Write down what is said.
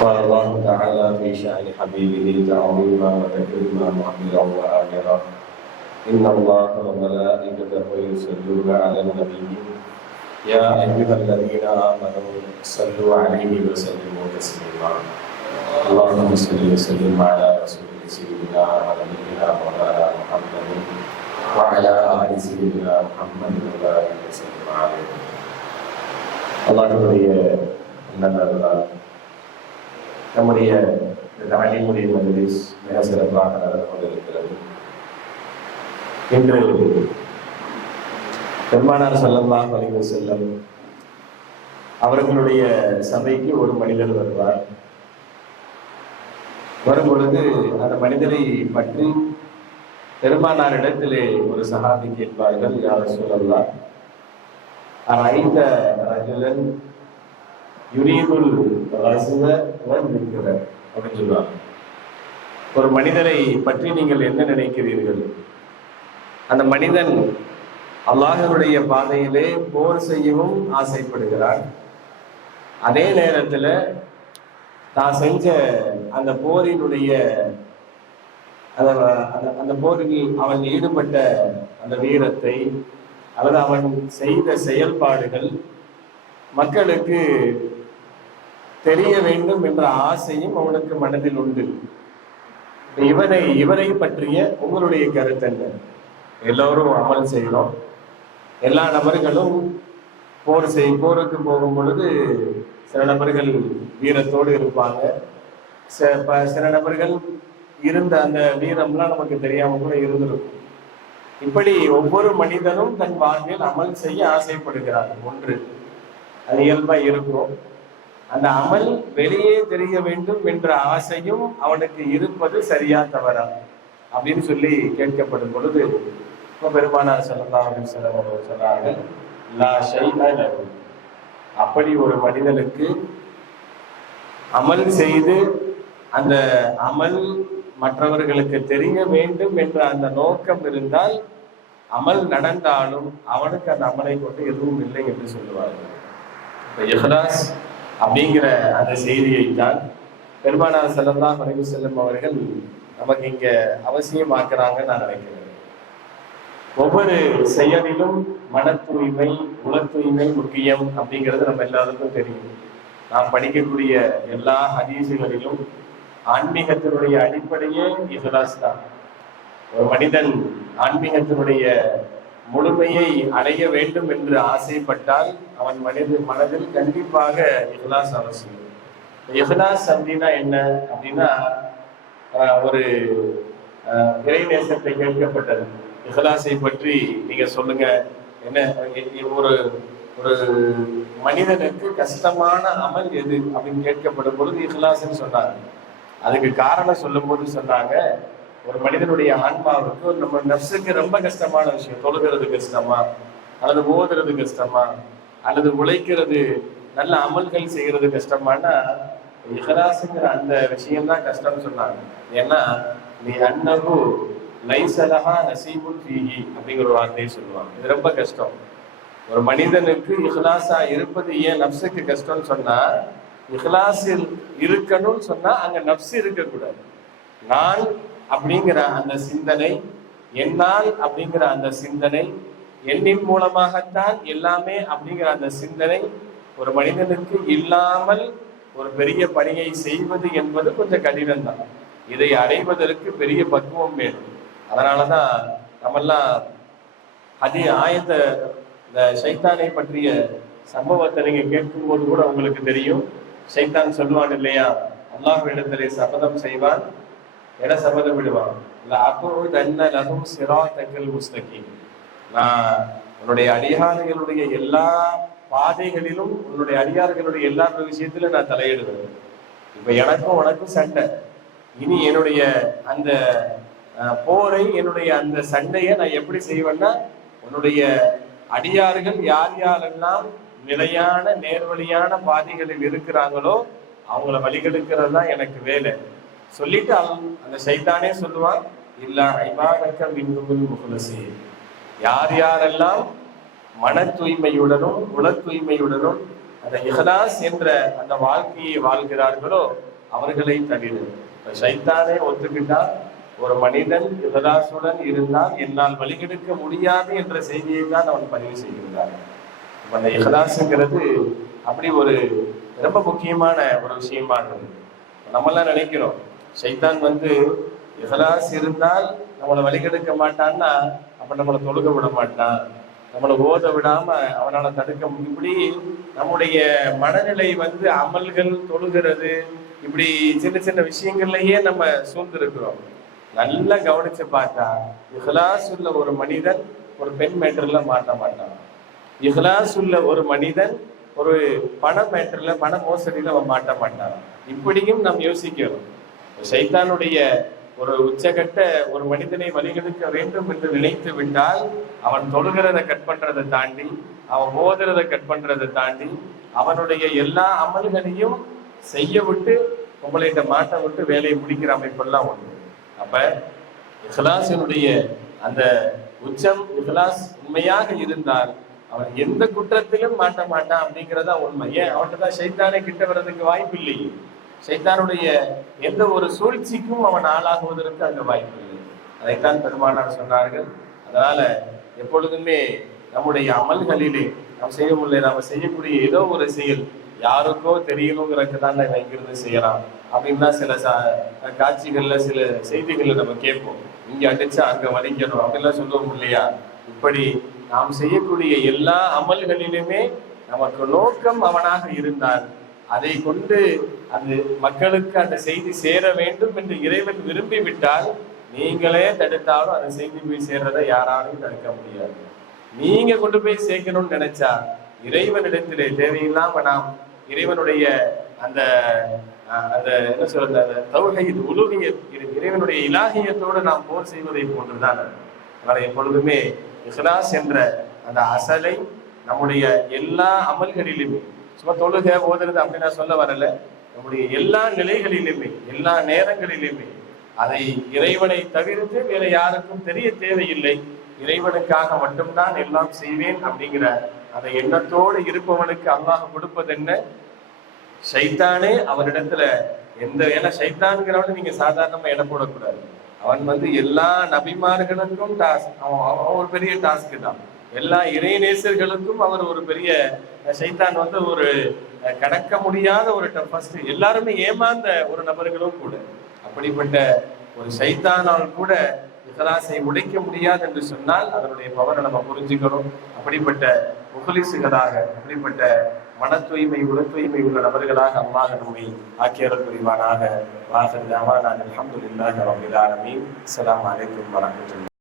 قال الله تعالى في شأن حبيبه تعظيما وتكريما معبرا وآمرا إن الله وملائكته يصلون على النبي يا أيها الذين آمنوا صلوا عليه وسلموا تسليما اللهم صل وسلم على رسولك سيدنا ونبينا مولانا محمد وعلى آل سيدنا محمد وبارك وسلم عليه. அல்லாஹ்வுடைய நல்லதால் நம்முடைய தாலிமுடைய மஜ்லிஸ் மிக சிறப்பாக நடந்து கொண்டிருக்கிறது. இன்று பெருமானார் ஸல்லல்லாஹு அலைஹி வஸல்லம் அவர்களுடைய சபைக்கு ஒரு மனிதர் வருவார். வரும் பொழுது அந்த மனிதரை பற்றி பெருமானாரிடத்திலே ஒரு சஹாபி கேட்பார்கள், யா ரசூலல்லாஹ் அரைத ரஜுலன் யுரீதுல் ரஸுவ வல்-திக்ர அப்படின்னு சொல்லுவாங்க. ஒரு மனிதரை பற்றி நீங்கள் என்ன நினைக்கிறீர்கள்? அந்த மனிதன் அல்லாஹ்வுடைய பாதையிலே போர் செய்யவும் ஆசைப்படுகிறான். அதே நேரத்தில் தான் செஞ்ச அந்த போரினுடைய அந்த போரில் அவன் ஈடுபட்ட அந்த வீரத்தை அல்லது அவன் செய்த செயல்பாடுகள் மக்களுக்கு தெரிய வேண்டும் என்ற ஆசையும் அவனுக்கு மனதில் உண்டு. இவரை பற்றிய உங்களுடைய கருத்து என்ன? எல்லோரும் அமல் செய்யணும். எல்லா நபர்களும் போருக்கு போகும் பொழுது சில நபர்கள் வீரத்தோடு இருப்பாங்க. சில நபர்கள் இருந்த அந்த வீரம்லாம் நமக்கு தெரியாம கூட இருந்திருக்கும். இப்படி ஒவ்வொரு மனிதனும் தன் வாழ்வில் அமல் செய்ய ஆசைப்படுகிறார். ஒன்று அது இயல்பா இருக்கும். அந்த அமல் வெளியே தெரிய வேண்டும் என்ற ஆசையும் அவனுக்கு இருப்பது சரியா தவறா அப்படின்னு சொல்லி கேட்கப்படும் பொழுது பெருமானார் ஸல்லல்லாஹு அலைஹி வஸல்லம் அவர்கள் சொன்னார்கள், லா ஷைஅ லஹு. அப்படி ஒரு மனிதனுக்கு அமல் செய்து அந்த அமல் மற்றவர்களுக்கு தெரிய வேண்டும் என்ற அந்த நோக்கம் இருந்தால் அமல் நடந்தாலும் அவனுக்கு அந்த அமலை கொண்டு எதுவும் இல்லை என்று சொல்லுவார்கள். இஹ்லாஸ் அப்படிங்கிற அந்த செய்தியைத்தான் பெருமானார் ஸல்லல்லாஹு அலைஹி வஸல்லம் அவர்கள் நமக்கு இங்க அவசியமாக்குறாங்கன்னு நான் நினைக்கிறேன். ஒவ்வொரு செயலிலும் மன தூய்மை, உள தூய்மை முக்கியம் அப்படிங்கிறது நம்ம எல்லாருக்கும் தெரியும். நாம் படிக்கக்கூடிய எல்லா ஹதீஸுகளிலும் ஆன்மீகத்தினுடைய அடிப்படையே இஹ்லாஸ் தான். ஒரு மனிதன் ஆன்மீகத்தினுடைய முழுமையை அடைய வேண்டும் என்று ஆசைப்பட்டால் அவன் மனதில் கண்டிப்பாக இஹ்லாஸ் அவசியம். இஹ்லாஸ் அப்படின்னா என்ன அப்படின்னா, ஒரு இறைநேசத்தை கேட்கப்பட்டது, இஹ்லாஸை பற்றி நீங்க சொல்லுங்க. என்ன ஒரு ஒரு மனிதனுக்கு கஷ்டமான அமல் எது அப்படின்னு கேட்கப்படும் பொழுது இஹ்லாஸ்ன்னு சொன்னாங்க. அதுக்கு காரணம் சொல்லும் போது சொன்னாங்க, ஒரு மனிதனுடைய ஆன்மாவுக்கு நம்ம நஃப்ஸுக்கு ரொம்ப கஷ்டமான விஷயம் தொழுகிறது கஷ்டமா, அல்லது ஓதுறது கஷ்டமா, அல்லது உழைக்கிறது, நல்ல அமல்கள் செய்யறது கஷ்டமானா இஹ்லாஸ்ங்கிற அந்த விஷயம்தான் கஷ்டம்னு சொன்னாங்க. ஏன்னா நீ அன்னகு லைஸலஹா நஸீபுன் ஃபீஹி அப்படிங்கிற ஒரு வார்த்தையை சொல்லுவாங்க. இது ரொம்ப கஷ்டம். ஒரு மனிதனுக்கு இஹ்லாஸா இருப்பது ஏன் நஃப்ஸுக்கு கஷ்டம்னு சொன்னா, இஹ்லாஸில் இருக்கணும்னு சொன்னா அங்க நஃப்ஸ் இருக்கக்கூடாது. நான் அப்படிங்கிற அந்த சிந்தனை, என்னால் அப்படிங்கிற அந்த சிந்தனை, எண்ணின் மூலமாகத்தான் எல்லாமே அப்படிங்கிற அந்த சிந்தனை ஒரு மனிதனுக்கு இல்லாமல் ஒரு பெரிய பணியை செய்வது என்பது கொஞ்சம் கடினம் தான். இதை அடைவதற்கு பெரிய பக்குவம் வேணும். அதனாலதான் நம்மெல்லாம் ஆயத்த இந்த ஷைத்தானை பற்றிய சம்பவத்தை நீங்க கேட்கும் போது கூட உங்களுக்கு தெரியும். ஷைத்தான் சொல்லுவான் இல்லையா, அல்லாஹ்விடத்திலே சபதம் செய்வான். என சபதம் விடுவான், நான் உன்னுடைய அடியார்களுடைய எல்லா பாதைகளிலும், உன்னுடைய அடியார்களுடைய எல்லா விஷயத்திலும் நான் தலையிடுவேன். இப்ப எனக்கும் உனக்கும் சண்டை. இனி என்னுடைய அந்த போரை, என்னுடைய அந்த சண்டையை நான் எப்படி செய்வேன்னா, உன்னுடைய அடியார்கள் யார் யாரெல்லாம் நிலையான நேர்வழியான பாதைகளில் இருக்கிறாங்களோ அவங்கள வழிகெடுக்கிறது தான் எனக்கு வேலை சொல்லிட்டு அந்த ஷைத்தானே சொல்லுவான், இல்லா இபாதக மின்ஹுல் முஹ்லஸீன். யார் யாரெல்லாம் மன தூய்மையுடனும் உள தூய்மையுடனும் அந்த இஹ்லாஸ் என்ற அந்த வாழ்க்கையை வாழ்கிறார்களோ அவர்களை தவிர. ஷைத்தானே ஒத்துக்கிட்டா ஒரு மனிதன் இஹ்லாசுடன் இருந்தால் என்னால் வழிகெடுக்க முடியாது என்ற செய்தியை தான் அவன் பதிவு செய்கின்றான். அந்த இஹ்லாசுங்கிறது அப்படி ஒரு ரொம்ப முக்கியமான ஒரு விஷயமானது. நம்மளாம் நினைக்கிறோம் ஷைத்தான் இஹ்லாஸ் இருந்தால் நம்மளை வழிகெடுக்க மாட்டான்னா அப்ப நம்மளை தொழுக விட மாட்டான், நம்மளை ஓத விடாம அவனால தடுக்க முடியும். இப்படி நம்முடைய மனநிலை அமல்கள் தொழுகிறது இப்படி சின்ன சின்ன விஷயங்கள்லயே நம்ம சூழ்ந்திருக்கிறோம். நல்லா கவனிச்சு பார்த்தா இஹ்லாஸ் உள்ள ஒரு மனிதன் ஒரு பெண் மேட்டர்ல மாட்ட மாட்டான். இஹ்லாஸ் உள்ள ஒரு மனிதன் ஒரு பண மேட்டர்ல பண மோசடியில அவன் மாட்ட மாட்டான். இப்படியும் நாம் யோசிக்கிறோம். ஷைத்தானுடைய ஒரு உச்சகட்ட ஒரு மனிதனை வழிகெடுக்க வேண்டும் என்று நினைத்து விட்டால் அவன் தொழுகிறத கட் பண்றதை தாண்டி, அவன் மோதுறதை கட் பண்றதை தாண்டி அவனுடைய எல்லா அமல்களையும் செய்ய விட்டு உங்கள்கிட்ட மாட்ட விட்டு வேலையை முடிக்கிற அமைப்பெல்லாம் உண்டு. அப்ப இஹ்லாஸினுடைய அந்த உச்சம், இஹ்லாஸ் உண்மையாக இருந்தால் அவன் எந்த குற்றத்திலும் மாட்ட மாட்டான் அப்படிங்கிறதா உண்மை. ஏன் அவன்கிட்ட தான் ஷைத்தானே கிட்ட வர்றதுக்கு வாய்ப்பு இல்லையே. ஷைத்தானுடைய எந்த ஒரு சூழ்ச்சிக்கும் அவன் ஆளாகுவதற்கு அங்க வாய்ப்பு இல்லை. அதைத்தான் பெருமானார் சொன்னார்கள். அதனால எப்பொழுதுமே நம்முடைய அமல்களிலே நாம் செய்ய முடியல, நாம செய்யக்கூடிய ஏதோ ஒரு செயல் யாருக்கோ தெரியணுங்கிறதுக்கு தான் நம்ம இங்கிருந்து செய்யலாம் அப்படின்னா சில காட்சிகள்ல சில செய்திகளை நம்ம கேட்போம். இங்க அடிச்சா அங்க வலிக்கணும் அப்படின்லாம் சொல்லுவோம் இல்லையா? இப்படி நாம் செய்யக்கூடிய எல்லா அமல்களிலுமே நமக்கு நோக்கம் அவனாக இருந்தால் அதை கொண்டு அது மக்களுக்கு அந்த செய்தி சேர வேண்டும் என்று இறைவன் விரும்பி விட்டால் நீங்களே தடுத்தாலும் அந்த செய்தி போய் சேர்றதை யாராலையும் தடுக்க முடியாது. நீங்க கொண்டு போய் சேர்க்கணும்னு நினைச்சா இறைவனிடத்திலே தேவையில்லாம நாம் இறைவனுடைய அந்த அந்த என்ன சொல்றது அந்த தௌஹீத் உலூஹியத் இறைவனுடைய இலாஹியத்தோடு நாம் போர் செய்வதை போன்றுதான். அதனால எப்பொழுதுமே இஹ்லாஸ் என்ற அந்த அசலை நம்முடைய எல்லா அமல்களிலுமே, சும்மா தொழுகை ஓதுறது அப்படி நான் சொல்ல வரல, நம்முடைய எல்லா நிலைகளிலுமே எல்லா நேரங்களிலுமே அதை இறைவனை தவிர்த்து வேற யாருக்கும் தெரிய தேவையில்லை, இறைவனுக்காக மட்டும்தான் எல்லாம் செய்வேன் அப்படிங்கிற அந்த எண்ணத்தோடு இருப்பவனுக்கு அல்லாஹ் கொடுப்பது என்ன? ஷைத்தானே அவனிடத்துல எந்த, ஏன்னா ஷைத்தான்கிறவனை நீங்க சாதாரணமா இடம் போடக்கூடாது. அவன் எல்லா நபிமார்களுக்கும் அவன் ஒரு பெரிய டாஸ்க் தான். எல்லா இறைநேசர்களுக்கும் அவர் ஒரு பெரிய ஷைத்தான் ஒரு கடக்க முடியாத ஒரு ஃபர்ஸ்ட் எல்லாருமே ஏமாந்த ஒரு நபர்களும் கூட. அப்படிப்பட்ட ஒரு ஷைத்தானால் கூட இஹ்லாஸை உடைக்க முடியாது என்று சொன்னால் அதனுடைய பவரை நம்ம புரிஞ்சுக்கணும். அப்படிப்பட்ட முஹ்லிஸுகளாக, அப்படிப்பட்ட மன தூய்மை உல தூய்மை உள்ள நபர்களாக அல்லாஹ் நம்மை ஆக்கியருள் புரிவானாக. வாஹிர் தஅவானா அல்ஹம்துலில்லாஹி ரப்பில் ஆலமீன். அஸ்ஸலாமு அலைக்கும் வரஹ்மத்துல்லாஹி.